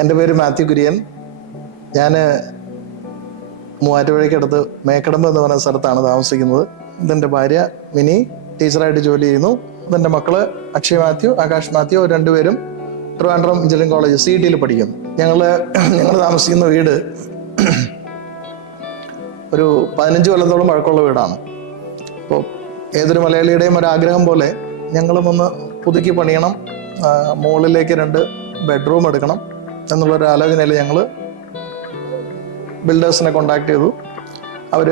എൻ്റെ പേര് മാത്യു കുര്യൻ. ഞാൻ മൂവാറ്റുപുഴയ്ക്കടുത്ത് മേക്കടമ്പ് എന്ന് പറയുന്ന സ്ഥലത്താണ് താമസിക്കുന്നത്. ഇതെൻ്റെ ഭാര്യ മിനി, ടീച്ചറായിട്ട് ജോലി ചെയ്യുന്നു. ഇതെൻ്റെ മക്കള് അക്ഷയ് മാത്യു, ആകാശ് മാത്യു, രണ്ടുപേരും ട്രിവാൻഡ്രം എഞ്ചിനീയറിംഗ് കോളേജ് CET പഠിക്കുന്നു. ഞങ്ങൾ താമസിക്കുന്ന വീട് ഒരു 15 കൊല്ലത്തോളം പഴക്കമുള്ള വീടാണ്. അപ്പോൾ ഏതൊരു മലയാളിയുടെയും ഒരാഗ്രഹം പോലെ ഞങ്ങളും ഒന്ന് പുതുക്കി പണിയണം, മുകളിലേക്ക് 2 ബെഡ്റൂം എടുക്കണം എന്നുള്ളൊരു ആലോചനയിൽ ഞങ്ങൾ ബിൽഡേഴ്സിനെ കോണ്ടാക്ട് ചെയ്തു. അവർ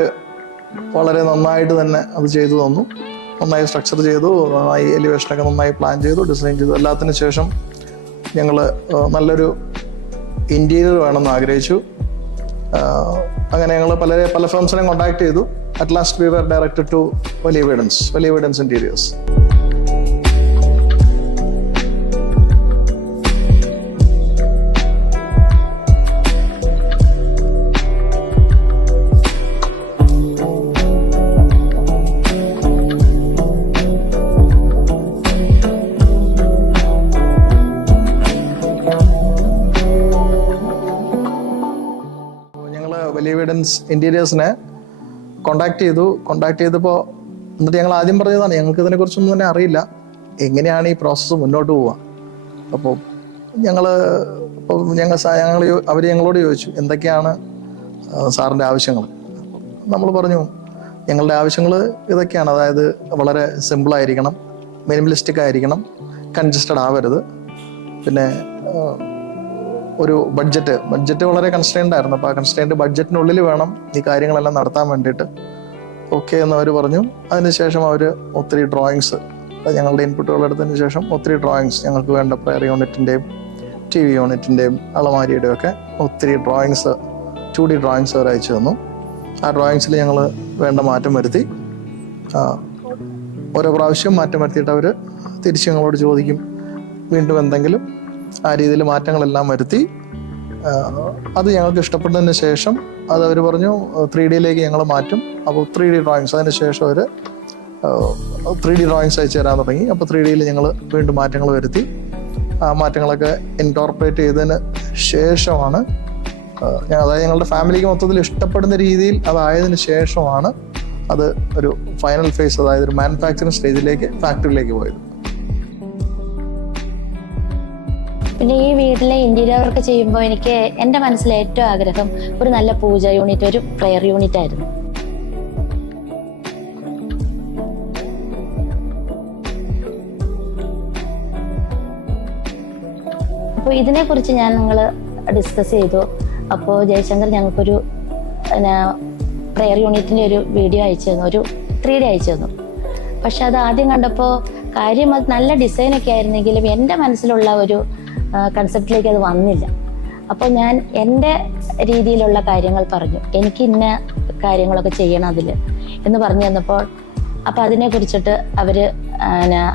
വളരെ നന്നായിട്ട് തന്നെ അത് ചെയ്തു തന്നു. നന്നായി സ്ട്രക്ചർ ചെയ്തു, നന്നായി എലിവേഷനൊക്കെ നന്നായി പ്ലാൻ ചെയ്തു, ഡിസൈൻ ചെയ്തു. എല്ലാത്തിനു ശേഷം ഞങ്ങൾ നല്ലൊരു ഇൻറ്റീരിയർ വേണമെന്ന് ആഗ്രഹിച്ചു. അങ്ങനെ ഞങ്ങൾ പല ഫേംസിനെയും കോണ്ടാക്ട് ചെയ്തു. At last we were directed to വലിയ എവിഡൻസ് ഇൻറ്റീരിയേഴ്സ്. വലിയ എവിഡൻസ് ഇൻറ്റീരിയേഴ്സിനെ കോണ്ടാക്ട് ചെയ്തപ്പോൾ എന്നിട്ട് ഞങ്ങൾ ആദ്യം പറഞ്ഞതാണ്, ഞങ്ങൾക്ക് ഇതിനെക്കുറിച്ചൊന്നും തന്നെ അറിയില്ല, എങ്ങനെയാണ് ഈ പ്രോസസ്സ് മുന്നോട്ട് പോവുക. അപ്പോൾ അവർ ഞങ്ങളോട് ചോദിച്ചു എന്തൊക്കെയാണ് സാറിൻ്റെ ആവശ്യങ്ങൾ. നമ്മൾ പറഞ്ഞു ഞങ്ങളുടെ ആവശ്യങ്ങൾ ഇതൊക്കെയാണ്, അതായത് വളരെ സിമ്പിളായിരിക്കണം, മിനിമലിസ്റ്റിക് ആയിരിക്കണം, കൺജസ്റ്റഡ് ആവരുത്, പിന്നെ ഒരു ബഡ്ജറ്റ് വളരെ കൺസ്ട്രെയിൻഡ് ആയിരുന്നു. അപ്പോൾ ആ കൺസ്ട്രെയിൻഡ് ബഡ്ജറ്റിനുള്ളിൽ വേണം ഈ കാര്യങ്ങളെല്ലാം നടത്താൻ വേണ്ടിയിട്ട്. ഓക്കെ എന്ന് അവർ പറഞ്ഞു. അതിനുശേഷം അവർ ഒത്തിരി ഡ്രോയിങ്സ്, ഞങ്ങളുടെ ഇൻപുട്ടുകൾ എടുത്തതിന് ശേഷം ഒത്തിരി ഡ്രോയിങ്സ്, ഞങ്ങൾക്ക് വേണ്ട പ്രയർ യൂണിറ്റിൻ്റെയും TV യൂണിറ്റിൻ്റെയും അളമാരിയുടെയും ഒക്കെ ഒത്തിരി ഡ്രോയിങ്സ്, 2D ഡ്രോയിങ്സ് അവർ അയച്ചു തന്നു. ആ ഡ്രോയിങ്സിൽ ഞങ്ങൾ വേണ്ട മാറ്റം വരുത്തി. ഓരോ പ്രാവശ്യം മാറ്റം വരുത്തിയിട്ട് അവർ തിരിച്ച് ഞങ്ങളോട് ചോദിക്കും വീണ്ടും എന്തെങ്കിലും. ആ രീതിയിൽ മാറ്റങ്ങളെല്ലാം വരുത്തി. അത് ഞങ്ങൾക്ക് ഇഷ്ടപ്പെട്ടതിന് ശേഷം അത് അവർ പറഞ്ഞു 3Dയിലേക്ക് ഞങ്ങൾ മാറ്റും. അപ്പോൾ 3D ഡ്രോയിങ്സ്, അതിന് ശേഷം അവർ 3D ഡ്രോയിങ്സ് അയച്ചു തരാൻ തുടങ്ങി. അപ്പോൾ 3Dയിൽ ഞങ്ങൾ വീണ്ടും മാറ്റങ്ങൾ വരുത്തി. ആ മാറ്റങ്ങളൊക്കെ ഇൻകോർപ്പറേറ്റ് ചെയ്തതിന് ശേഷമാണ്, അതായത് ഞങ്ങളുടെ ഫാമിലിക്ക് മൊത്തത്തിൽ ഇഷ്ടപ്പെടുന്ന രീതിയിൽ അതായതിനു ശേഷമാണ് അത് ഒരു ഫൈനൽ ഫേസ്, അതായത് ഒരു മാനുഫാക്ചറിങ് സ്റ്റേജിലേക്ക്, ഫാക്ടറിയിലേക്ക് പോയത്. പിന്നെ ഈ വീട്ടിലെ ഇന്റീരിയർ വർക്ക് ചെയ്യുമ്പോൾ എനിക്ക് എൻ്റെ മനസ്സിലെ ഏറ്റവും ആഗ്രഹം ഒരു നല്ല പൂജ യൂണിറ്റ്, ഒരു പ്രെയർ യൂണിറ്റ് ആയിരുന്നു. അപ്പോൾ ഇതിനെക്കുറിച്ച് ഞങ്ങൾ ഡിസ്കസ് ചെയ്തു. അപ്പോൾ ജയശങ്കർ ഞങ്ങൾക്കൊരു പ്രെയർ യൂണിറ്റിൻ്റെ ഒരു വീഡിയോ അയച്ചു തന്നു, ഒരു 3D അയച്ചു തന്നു. പക്ഷെ അത് ആദ്യം കണ്ടപ്പോൾ കാര്യം അത് നല്ല ഡിസൈനൊക്കെ ആയിരുന്നെങ്കിലും എൻ്റെ മനസ്സിലുള്ള ഒരു കൺസെപ്റ്റിലേക്ക് അത് വന്നില്ല. അപ്പോൾ ഞാൻ എൻ്റെ രീതിയിലുള്ള കാര്യങ്ങൾ പറഞ്ഞു, എനിക്ക് ഇന്ന കാര്യങ്ങളൊക്കെ ചെയ്യണം അതിൽ എന്ന് പറഞ്ഞു തന്നപ്പോൾ, അപ്പോൾ അതിനെക്കുറിച്ചിട്ട് അവർ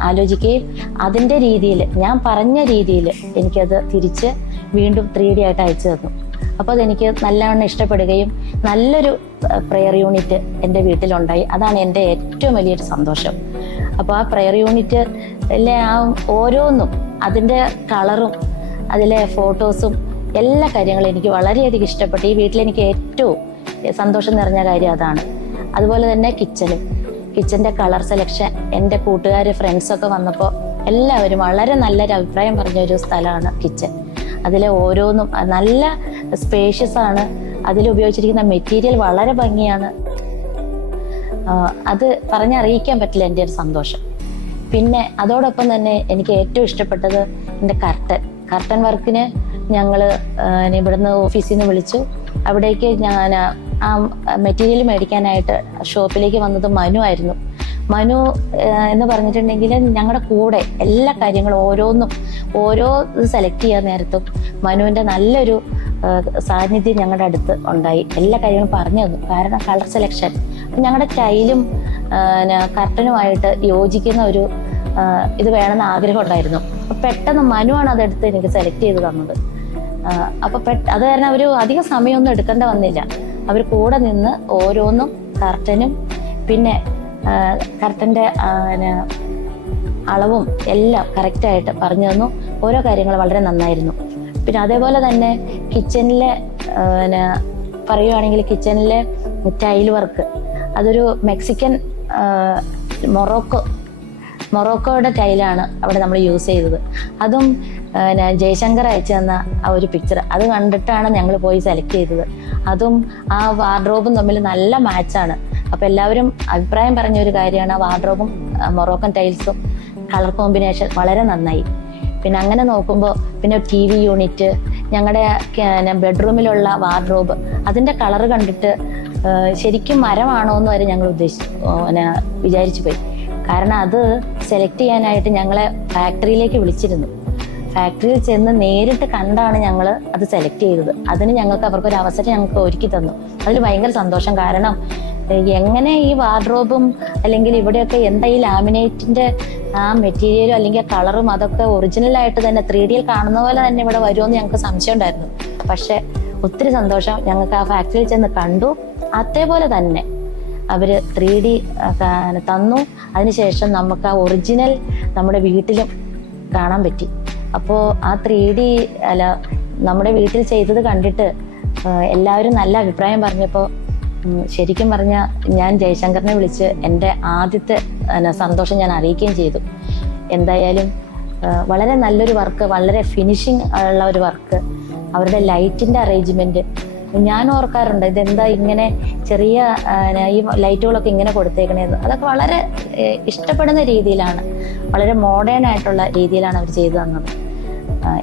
ആലോചിക്കുകയും അതിൻ്റെ രീതിയിൽ, ഞാൻ പറഞ്ഞ രീതിയിൽ എനിക്കത് തിരിച്ച് വീണ്ടും 3D ആയിട്ട് അയച്ചു തന്നു. അപ്പോൾ അതെനിക്ക് നല്ലവണ്ണം ഇഷ്ടപ്പെടുകയും നല്ലൊരു പ്രെയർ യൂണിറ്റ് എൻ്റെ വീട്ടിലുണ്ടായി. അതാണ് എൻ്റെ ഏറ്റവും വലിയൊരു സന്തോഷം. അപ്പോൾ ആ പ്രെയർ യൂണിറ്റിലെ ആ ഓരോന്നും, അതിൻ്റെ കളറും അതിലെ ഫോട്ടോസും എല്ലാ കാര്യങ്ങളും എനിക്ക് വളരെയധികം ഇഷ്ടപ്പെട്ടു. ഈ വീട്ടിലെനിക്ക് ഏറ്റവും സന്തോഷം നിറഞ്ഞ കാര്യം അതാണ്. അതുപോലെ തന്നെ കിച്ചൻ്റെ കളർ സെലക്ഷൻ, എൻ്റെ കൂട്ടുകാർ ഫ്രണ്ട്സൊക്കെ വന്നപ്പോൾ എല്ലാവരും വളരെ നല്ലൊരു അഭിപ്രായം പറഞ്ഞൊരു സ്ഥലമാണ് കിച്ചൺ. അതിലെ ഓരോന്നും നല്ല സ്പേഷ്യസ് ആണ്, അതിലുപയോഗിച്ചിരിക്കുന്ന മെറ്റീരിയൽ വളരെ ഭംഗിയാണ്. അത് പറഞ്ഞറിയിക്കാൻ പറ്റില്ല എൻ്റെ ഒരു സന്തോഷം. പിന്നെ അതോടൊപ്പം തന്നെ എനിക്ക് ഏറ്റവും ഇഷ്ടപ്പെട്ടത് എൻ്റെ കർട്ടൻ വർക്കിന് ഞങ്ങൾ ഇവിടുന്ന് ഓഫീസിൽ നിന്ന് വിളിച്ചു. അവിടേക്ക് ഞാൻ ആ മെറ്റീരിയൽ മേടിക്കാനായിട്ട് ഷോപ്പിലേക്ക് വന്നത് മനു ആയിരുന്നു. മനു എന്ന് പറഞ്ഞിട്ടുണ്ടെങ്കിൽ ഞങ്ങളുടെ കൂടെ എല്ലാ കാര്യങ്ങളും ഓരോ സെലക്ട് ചെയ്യാൻ നേരത്തും മനുവിൻ്റെ നല്ലൊരു സാന്നിധ്യം ഞങ്ങളുടെ അടുത്ത് ഉണ്ടായി. എല്ലാ കാര്യങ്ങളും പറഞ്ഞു തന്നു. കാരണം കളർ സെലക്ഷൻ ഞങ്ങളുടെ ടൈലും കർട്ടനുമായിട്ട് യോജിക്കുന്ന ഒരു ഇത് വേണമെന്ന് ആഗ്രഹം ഉണ്ടായിരുന്നു. അപ്പം പെട്ടെന്ന് മനുവാണ് അതെടുത്ത് എനിക്ക് സെലക്ട് ചെയ്ത് തന്നത്. അപ്പോൾ അത് കാരണം ഒരു അധികം സമയമൊന്നും എടുക്കേണ്ട വന്നില്ല. അവർ കൂടെ നിന്ന് ഓരോന്നും കർട്ടനും പിന്നെ കർട്ടൻ്റെ അളവും എല്ലാം കറക്റ്റായിട്ട് പറഞ്ഞു തന്നു. ഓരോ കാര്യങ്ങൾ വളരെ നന്നായിരുന്നു. പിന്നെ അതേപോലെ തന്നെ കിച്ചണിലെ പിന്നെ പറയുവാണെങ്കിൽ കിച്ചണിലെ ടൈൽ വർക്ക്, അതൊരു മെക്സിക്കൻ മൊറോക്കോയുടെ ടൈലാണ് അവിടെ നമ്മൾ യൂസ് ചെയ്തത്. അതും ജയശങ്കർ അയച്ചു തന്ന ആ ഒരു പിക്ചർ അത് കണ്ടിട്ടാണ് ഞങ്ങൾ പോയി സെലക്ട് ചെയ്തത്. അതും ആ വാർഡ്രോബും തമ്മിൽ നല്ല മാച്ചാണ്. അപ്പോൾ എല്ലാവരും അഭിപ്രായം പറഞ്ഞ ഒരു കാര്യമാണ് ആ വാർഡ്രോബും മൊറോക്കൻ ടൈൽസും കളർ കോമ്പിനേഷൻ വളരെ നന്നായി. പിന്നെ അങ്ങനെ നോക്കുമ്പോൾ പിന്നെ TV യൂണിറ്റ്, ഞങ്ങളുടെ ബെഡ്റൂമിലുള്ള വാർഡ്രോബ്, അതിൻ്റെ കളറ് കണ്ടിട്ട് ശരിക്കും മരമാണോ എന്ന് വരെ ഞങ്ങൾ വിചാരിച്ചു പോയി. കാരണം അത് സെലക്ട് ചെയ്യാനായിട്ട് ഞങ്ങളെ ഫാക്ടറിയിലേക്ക് വിളിച്ചിരുന്നു. ഫാക്ടറിയിൽ ചെന്ന് നേരിട്ട് കണ്ടാണ് ഞങ്ങൾ അത് സെലക്ട് ചെയ്തത്. അതിന് അവർക്കൊരു അവസരം ഞങ്ങൾക്ക് ഒരുക്കി തന്നു. അതിൽ ഭയങ്കര സന്തോഷം. കാരണം എങ്ങനെ ഈ വാർഡ്രോബും അല്ലെങ്കിൽ ഇവിടെയൊക്കെ എന്താ ഈ ലാമിനേറ്റിൻ്റെ ആ മെറ്റീരിയലും അല്ലെങ്കിൽ ആ കളറും അതൊക്കെ ഒറിജിനലായിട്ട് തന്നെ 3D കാണുന്ന പോലെ തന്നെ ഇവിടെ വരുമെന്ന് ഞങ്ങൾക്ക് സംശയം ഉണ്ടായിരുന്നു. പക്ഷെ ഒത്തിരി സന്തോഷം, ഞങ്ങൾക്ക് ആ ഫാക്ടറിയിൽ ചെന്ന് കണ്ടു, അതേപോലെ തന്നെ അവർ 3D തന്നു. അതിനുശേഷം നമുക്ക് ആ ഒറിജിനൽ നമ്മുടെ വീട്ടിലും കാണാൻ പറ്റി. അപ്പോൾ ആ 3D നമ്മുടെ വീട്ടിൽ ചെയ്തത് കണ്ടിട്ട് എല്ലാവരും നല്ല അഭിപ്രായം പറഞ്ഞപ്പോൾ ശരിക്കും പറഞ്ഞാൽ ഞാൻ ജയശങ്കറിനെ വിളിച്ച് എൻ്റെ ആദ്യത്തെ സന്തോഷം ഞാൻ അറിയിക്കുകയും ചെയ്തു. എന്തായാലും വളരെ നല്ലൊരു വർക്ക്, വളരെ ഫിനിഷിങ് ഉള്ള ഒരു വർക്ക്. അവരുടെ ലൈറ്റിൻ്റെ അറേഞ്ച്മെൻറ്റ് ഞാൻ ഓർക്കാറുണ്ട്, ഇതെന്താ ഇങ്ങനെ ചെറിയ ഈ ലൈറ്റുകളൊക്കെ ഇങ്ങനെ കൊടുത്തേക്കണേന്ന്. അതൊക്കെ വളരെ ഇഷ്ടപ്പെടുന്ന രീതിയിലാണ്, വളരെ മോഡേൺ ആയിട്ടുള്ള രീതിയിലാണ് അവർ ചെയ്തു തന്നത്.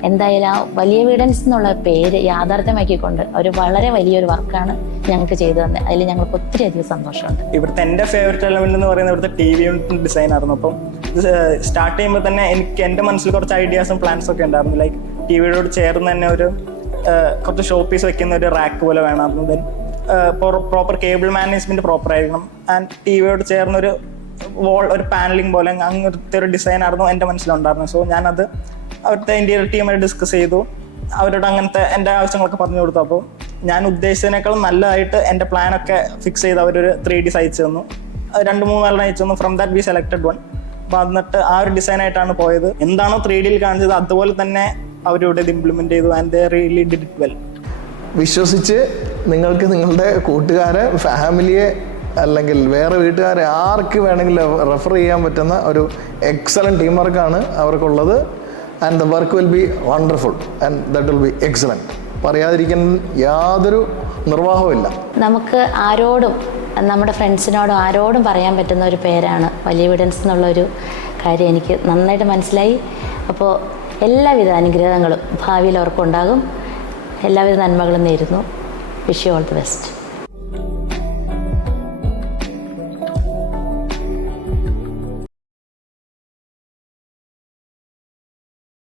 എന്തായാലും ആ വലിയ വീഡൻസ് എന്നുള്ള പേര് യാഥാർത്ഥ്യമാക്കിക്കൊണ്ട് അവർ വളരെ വലിയൊരു വർക്കാണ് ഞങ്ങൾക്ക് ചെയ്തു തന്നെ. അതിൽ ഞങ്ങൾക്ക് ഒത്തിരി അധികം സന്തോഷമുണ്ട്. ഇവിടുത്തെ എൻ്റെ ഫേവറേറ്റ് എലമെന്റ് എന്ന് പറയുന്നത് ഇവിടുത്തെ TV യൂണിറ്റിൻ്റെ ഡിസൈൻ ആയിരുന്നു. അപ്പം ഇത് സ്റ്റാർട്ട് ചെയ്യുമ്പോൾ തന്നെ എൻ്റെ മനസ്സിൽ കുറച്ച് ഐഡിയാസും പ്ലാൻസും ഒക്കെ ഉണ്ടായിരുന്നു. ലൈക്ക് TVയോട് ചേർന്ന് തന്നെ ഒരു കുറച്ച് ഷോ പീസ് വെക്കുന്ന ഒരു റാക്ക് പോലെ വേണമായിരുന്നു. Then proper cable management proper ആയിരിക്കണം. ആൻഡ് TVയോട് ചേർന്നൊരു വോൾ, ഒരു പാനലിംഗ് പോലെ അങ്ങനത്തെ ഒരു ഡിസൈൻ ആയിരുന്നു എൻ്റെ മനസ്സിലുണ്ടായിരുന്നു. സോ ഞാനത് അവിടുത്തെ ഇന്റീരിയർ ടീമായിട്ട് ഡിസ്കസ് ചെയ്തു. അവരോട് അങ്ങനത്തെ എൻ്റെ ആവശ്യങ്ങളൊക്കെ പറഞ്ഞു കൊടുത്തു. അപ്പോൾ ഞാൻ ഉദ്ദേശിച്ചതിനേക്കാളും നല്ലതായിട്ട് എൻ്റെ പ്ലാനൊക്കെ ഫിക്സ് ചെയ്ത് അവരൊരു 3D അയച്ചു തന്നു. 2-3 അയച്ചു തന്നു. From that we selected one. അപ്പോൾ എന്നിട്ട് ആ ഒരു ഡിസൈനായിട്ടാണ് പോയത്. എന്താണോ 3D കാണിച്ചത് അതുപോലെ തന്നെ അവരിവിടെ ഇത് ഇംപ്ലിമെന്റ് ചെയ്തു. And they really did it well. വിശ്വസിച്ച് നിങ്ങൾക്ക് നിങ്ങളുടെ കൂട്ടുകാരെ, ഫാമിലിയെ അല്ലെങ്കിൽ വേറെ വീട്ടുകാരെ ആർക്ക് വേണമെങ്കിലും റെഫർ ചെയ്യാൻ പറ്റുന്ന ഒരു എക്സലൻറ്റ് ടീം വർക്കാണ് അവർക്കുള്ളത്. And the work will be wonderful and that will be excellent. പറയാതിരിക്കാൻ യാതൊരു നിർവാഹവുമില്ല. നമുക്ക് ആരോടും, നമ്മുടെ ഫ്രണ്ട്സിനോടും ആരോടും പറയാൻ പറ്റുന്ന ഒരു പേരാണ് വലിയ വീഡൻസ് എന്നുള്ളൊരു കാര്യം എനിക്ക് നന്നായിട്ട് മനസ്സിലായി. അപ്പോൾ എല്ലാവിധ അനുഗ്രഹങ്ങളും ഭാവിയിൽ അവർക്കുണ്ടാകും. എല്ലാവിധ നന്മകളും നേരുന്നു. Wish you all the best.